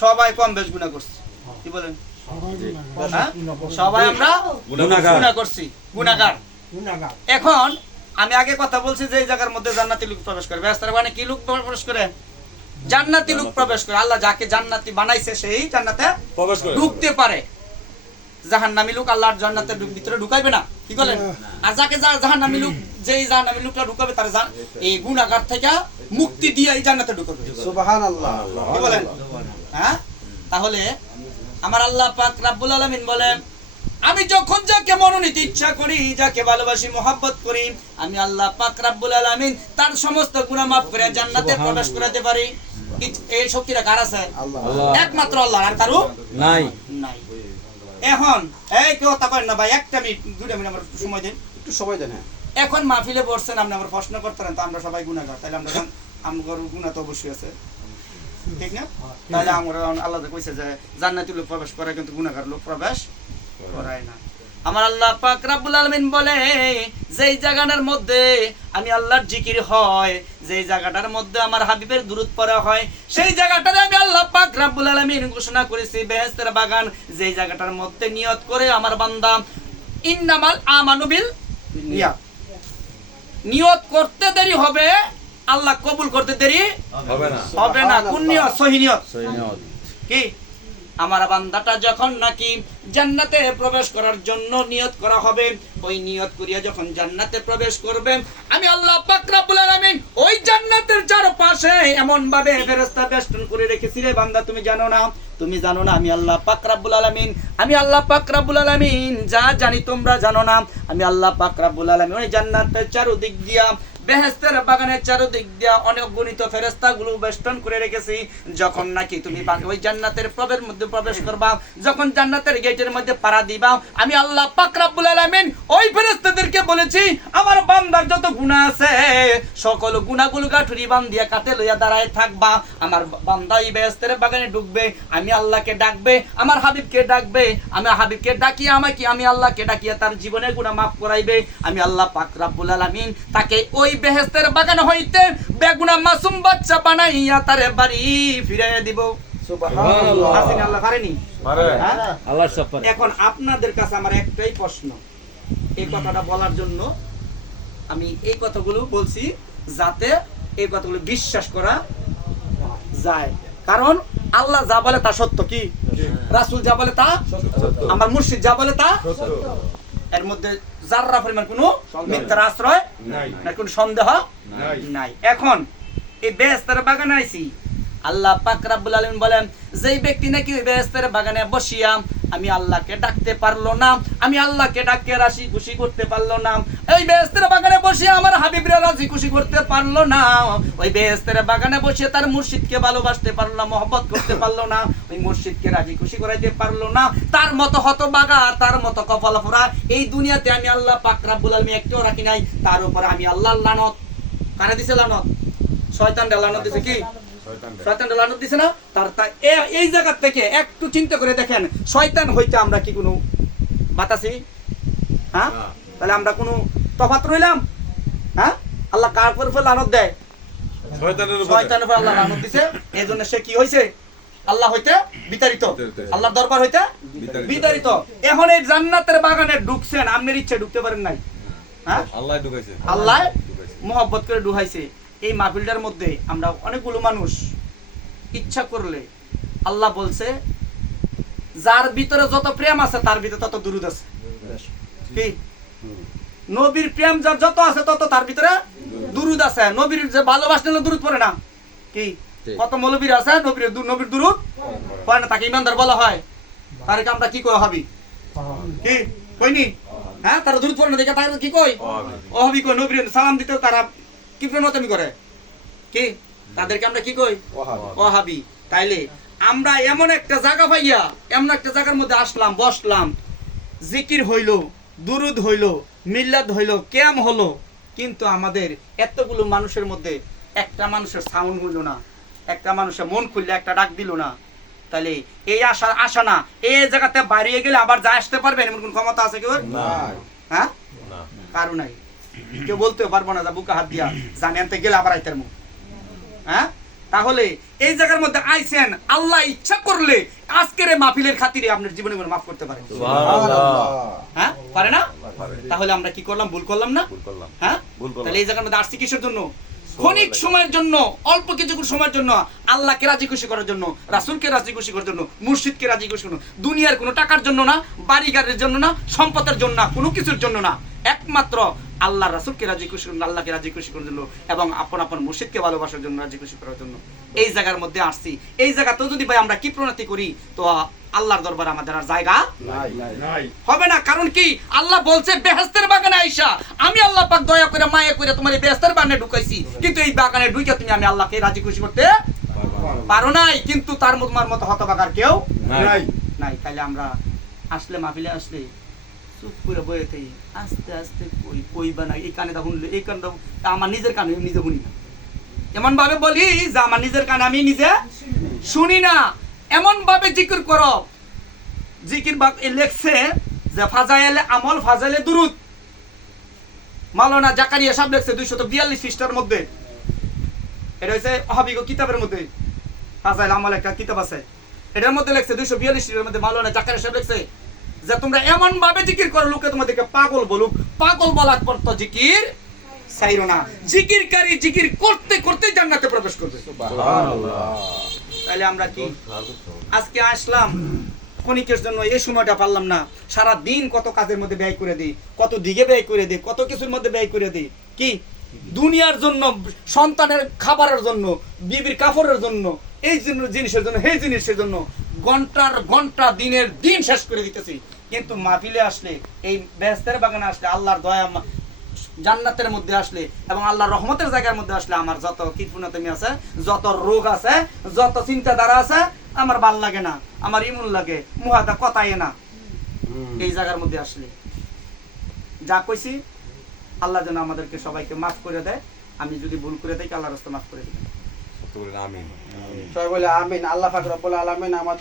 সবাই কম বেশ গুনাহ করছি, কি বলেন? হ্যাঁ? সবাই আমরা গুনাহ করছি, গুনাহগার। এখন আমি আগে কথা বলছি যে এই জায়গার মধ্যে জান্নাতি লোক প্রবেশ করে, বেহেশতের বাগানে কি লোক প্রবেশ করে? জান্নাতি লোক প্রবেশ করে। আল্লাহ যাকে জান্নাতি বানাইছে সেই জান্নাতে প্রবেশ করে ঢুকতে পারে। জাহান্নামী লোক আল্লাহর জান্নাতের ভিতরে ঢুকাইবে না, কি বলেন? আর যাকে জাহান্নামী লোক, যেই জাহান্নামী লোকটা ঢুকাবে তার এই গুনাহগার থেকে মুক্তি দিয়ে এই জান্নাতে ঢুকাবে। সুবহানাল্লাহ, কি বলেন? হ্যাঁ, তাহলে আমার আল্লাহ পাক রব্বুল আলামিন বলেন, আমি যখন যাকে মনোনীত ইচ্ছা করি, যাকে ভালোবাসি, মহব্বত করি, আমি আল্লাহ পাক রব্বুল আলামিন তার সমস্ত গুনাহ মাফ করে জান্নাতে প্রবেশ করাতে পারি। এই শক্তিটা কার আছে? একমাত্র আল্লাহ, আর কারো নাই। নাই। এখন এই কেউ তা করেন না ভাই, একটা মিনিট 2 মিনিট আমার সময় দিন, একটু সময় দেন। এখন মাহফিলে বসছেন আপনি, আমার প্রশ্ন করতেন তো আমরা সবাই গুনাহগার, তাহলে আমরা আমগর গুনাহ তো অবশ্যই আছে, ঠিক না? তাহলে আমরা আল্লাহ কইছে যে জান্নাতি লোক প্রবেশ করে কিন্তু গুনাহগার লোক প্রবেশ করায় না। আমার আল্লাহ পাক রব্বুল আলামিন বলে, যেই জায়গাটার মধ্যে আমি আল্লাহর জিকির হয়, যেই জায়গাটার মধ্যে আমার হাবিবের দুরূদ পড়া হয়, সেই জায়গাটারে আমি আল্লাহ পাক রব্বুল আলামিন ঘোষণা করেছি বেহেশতের বাগান। যেই জায়গাটার মধ্যে নিয়ত করে আমার বান্দা ইন্নামাল আমানু বিল নিয়াত, নিয়ত করতে দেরি হবে, আল্লাহ কবুল করতে দেরি হবে না। কোন নিয়ত? সহি নিয়ত। কি? আমার বান্দাটা যখন নাকি জান্নাতে প্রবেশ করার জন্য নিয়ত করা হবে, ওই নিয়ত করিয়া যখন জান্নাতে প্রবেশ করবে, আমি আল্লাহ পাক রব্বুল আলামিন ওই জান্নাতের চারপাশে এমন ভাবে ফেরেশতা বেষ্টন করে রেখেছি রে বান্দা, তুমি জানো না, তুমি জানো না আমি আল্লাহ পাক রব্বুল আলামিন, আমি আল্লাহ পাক রব্বুল আলামিন যা জানি তোমরা জানো না। আমি আল্লাহ পাক রব্বুল আলামিন ওই জান্নাতের চারদিক দিয়া, বেহেশতের বাগানের চারদিক দিয়া অনেক গণিত ফেরেশতাগুলো বেষ্টন করে রেখেছি। যখন নাকি তুমি ওই জান্নাতের প্রবেশ করবা, যখন জান্নাতের গেটের মধ্যে পাড়া দিবা, আমি আল্লাহ পাক রব্বুল আলামিন ওই ফেরেশতাদেরকে বলেছি, আমার বান্দার যত গুনাহ আছে সকল গুনাহগুলো গাঠুরি বান্ধিয়া কাতে লইয়া দাঁড়ায় থাকবা। আমার বান্দা এই বেহেশতের বাগানে ঢুকবে, আমি আল্লাহকে ডাকবে, আমার হাবিবকে ডাকবে, আমি হাবিবকে ডাকিয়া আমাকে, আমি আল্লাহকে ডাকিয়া তার জীবনের গুনাহ মাফ করাইবে। আমি আল্লাহ পাক রব্বুল আলামিন তাকে ওই বেহেশতের বাগান হইতে বেগুনা মাসুম বাচ্চা বানাইয়া তারে বাড়ি ফিরাইয়া দিব। সুবহানাল্লাহ। আসেন আল্লাহ পারেনি? পারে। আল্লাহ সব পারে। এখন আপনাদের কাছে আমার একটাই প্রশ্ন, এই কথাটা বলার জন্য আমি এই কথাগুলো বলছি যাতে এই কথাগুলো বিশ্বাস করা যায়। কারণ আল্লাহ যা বলে তা সত্য, কি রাসূল যা বলে তা সত্য, আমার মুর্শিদ যা বলে তা সত্য। এর মধ্যে যাররা পরিমাণ কোনো মিথ্যার আশ্রয় নাই, কোনো সন্দেহ নাই। এখন এই বেহেশতের বাগানে আইছি, আল্লাহ পাক রব্বুল আলামিন বলেন, যেই ব্যক্তি নাকি ওই বেহেশতের বাগানে বসিয়া আমি আল্লাহকে ডাকতে পারলো না, আমি আল্লাহকে ডাকে রাজি খুশি করতে পারলো না, ওই বেহেশতের বাগানে বসিয়া আমার হাবিবরে রাজি খুশি করতে পারলো না, ওই বেহেশতের বাগানে বসিয়া তার মুর্শিদকে ভালোবাসতে পারলো না, মহব্বত করতে পারলো না, ওই মুর্শিদকে রাজি খুশি করাইতে পারলো না, তার মতো হতভাগা, তার মতো কপাল পোড়া এই দুনিয়াতে আমি আল্লাহ পাক রব্বুল আলামিন একটাও রাখি নাই। তার উপরে আমি আল্লাহর লানত, কারে দিছে লানত? শয়তানরে লানত দিছে। কি শয়তান লানত দিছে না? তার এই জায়গা থেকে একটু চিন্তা করে দেখেন, শয়তান হইতে আমরা কি কোনো বাতাসি? হ্যাঁ, তাহলে আমরা কোনো তফাৎ রইলাম? হ্যাঁ, আল্লাহ কার উপর লানত দেয়? শয়তানের উপর আল্লাহ লানত দিছে। এজন্য সে কি হইছে? আল্লাহ হইতে বিতাড়িত, আল্লাহর দরবার হইতে বিতাড়িত। এখন এই জান্নাতের বাগানে ঢুকছেন, আপনার ইচ্ছে ঢুকতে পারেন নাই। হ্যাঁ, আল্লাহ ঢুকাইছে, আল্লাহ মহব্বত করে ঢুকাইছে। এই মাহফিলটার মধ্যে আমরা অনেকগুলো মানুষ ইচ্ছা করলে, আল্লাহ বলছে যার ভিতরে যত প্রেম আছে তার ভিতরে তত দুরূদ আছে। কি নবীর প্রেম যার যত আছে তত তার ভিতরে দুরূদ আছে। নবীর যে ভালোবাসলে দুরূদ পড়ে না? কি কত মৌলবীর আছে নবীর দুরূদ পড়ে না, তাকে ইমানদার বলা হয়। তারকে আমরা কি কই? হবি কি কইনি? হ্যাঁ, তারা দুরূদ পড়ে না দেখে তারা কি কই? ওহাবি কই। নবীর সালাম দিতে তারা কি প্রেমতামি করে? কি তাদেরকে আমরা কি কই? ওহাবি। তাইলে আমরা এমন একটা জায়গা পাইয়া, এমন একটা জায়গার মধ্যে আসলাম, বসলাম, জিকির হইল, দুরুদ হইল, মিলাদ হইল, কিয়াম হলো, কিন্তু আমাদের এতগুলো মানুষের মধ্যে একটা মানুষের সাউন্ড হইল না, একটা মানুষের মন খুললে একটা ডাক দিল না। তাহলে এই আশা না, এই জায়গাতে বাইরে গেলে আবার যা আসতে পারবে এমন কোন ক্ষমতা আছে কেউ? হ্যাঁ, কারো নাই। কেউ বলতে পারবো না বুকে হাত দিয়া জানি আনতে গেলে আবার আইতার মুখ। হ্যাঁ, তাহলে এই জায়গার মধ্যে আইছেন, আল্লাহ ইচ্ছা করলে আজকের এই মাহফিলের খাতিরে আপনার জীবনে মাফ করতে পারে। হ্যাঁ, পারে না? তাহলে আমরা কি করলাম? ভুল করলাম না? হ্যাঁ, তাহলে এই জায়গার মধ্যে আসছি কিসের জন্য? ক্ষণিক সময়ের জন্য, অল্প কিছু সময়ের জন্য, আল্লাহকে রাজি খুশি করার জন্য, রাসূলকে রাজি খুশি করার জন্য, মুর্শিদকে রাজি খুশি করার জন্য। দুনিয়ার কোনো টাকার জন্য না, বাড়ি গাড়ির জন্য না, সম্পদের জন্য না, কোনো কিছুর জন্য না, একমাত্র আল্লাহ রাসূলকে রাজি খুশি করার, আল্লাহকে রাজি খুশি করার জন্য এবং আপন মুর্শিদকে ভালোবাসার জন্য, রাজি খুশি করার জন্য এই জায়গার মধ্যে আসছি। এই জায়গাতেও যদি ভাই আমরা কি প্রণতি করি, তো আল্লাহর দরবারে আমাদের আর জায়গা হবে না। কারণ কি, আল্লাহ বলছে বেহেশতের বাগানে আইসা আমি আল্লাহ পাক দয়া করে মায়া করে তোমার এই বেহেশতের বাগানে ঢুকাইছি, কিন্তু এই বাগানে ঢুকে তুমি আমি আল্লাহকে রাজি খুশি করতে পারো নাই। কিন্তু তার তোমার মতো হতভাগার কেউ নাই। তাহলে আমরা আসলে মাহফিলে আসলে চুপ করে বয়ে থাকি, আস্তে আস্তে কইবা না। এই কানে তখন এই কানটা আমার নিজের কানে নিজে শুনি না, এমন ভাবে বলি যে আমার নিজের কানে আমি নিজে শুনি না। এমন ভাবে জিকির করো, জিকির লেখছে যে ফাজাইলে আমল ফাজাইলে দুরুদ, মাওলানা জাকারিয়া সাহেব লেখছে 242 পৃষ্ঠার মধ্যে। এটা হচ্ছে ওহাবিগ কিতাবের মধ্যে ফাজাইল আমল একটা কিতাব আছে, এটার মধ্যে লেখছে 242 পৃষ্ঠার মধ্যে মাওলানা জাকারিয়া সাহেব লেখছে যে তোমরা এমন ভাবে জিকির করো লোকে তোমাদেরকে পাগল বলুক, পাগল বলার পর তো জিকির চাইরো না। জিকিরকারী জিকির করতে করতে জান্নাতে প্রবেশ করবে। সুবহানাল্লাহ। তাহলে আমরা কি আজকে আসলাম ক্ষণিকের জন্য, এই সময়টা পারলাম না, সারা দিন কত কাজের মধ্যে ব্যয় করে দিই, কত দিকে ব্যয় করে দিই, কত কিছুর মধ্যে ব্যয় করে দিই, কি দুনিয়ার জন্য, সন্তানের খাবারের জন্য, বিবির কাপড়ের জন্য, এই জিনিসের জন্য, এই জিনিসের জন্য ঘন্টার ঘন্টা দিনের দিন শেষ করে দিতেছি। কিন্তু মাহফিলে আসলে, এই বেহেশতের বাগানে আসলে, আল্লাহর দয়া জান্নাতের মধ্যে আসলে এবং আল্লাহর রহমতের জায়গার মধ্যে আসলে আমার যত কিটফুনাতমি আছে, যত রোগ আছে, যত চিন্তাধারা আছে, আমার ভাল লাগে না, আমার ইমন লাগে, মুহাদা কথাই না। এই জায়গার মধ্যে আসলে যা কইছি, আল্লাহ যেন আমাদেরকে সবাইকে মাফ করে দেয়। আমি যদি ভুল করে থাকি, আল্লাহর রাস্তায় মাফ করে দিবেন। সবাই বলে আমিন। আল্লাহ পাক রব্বুল আলামিন আমাদের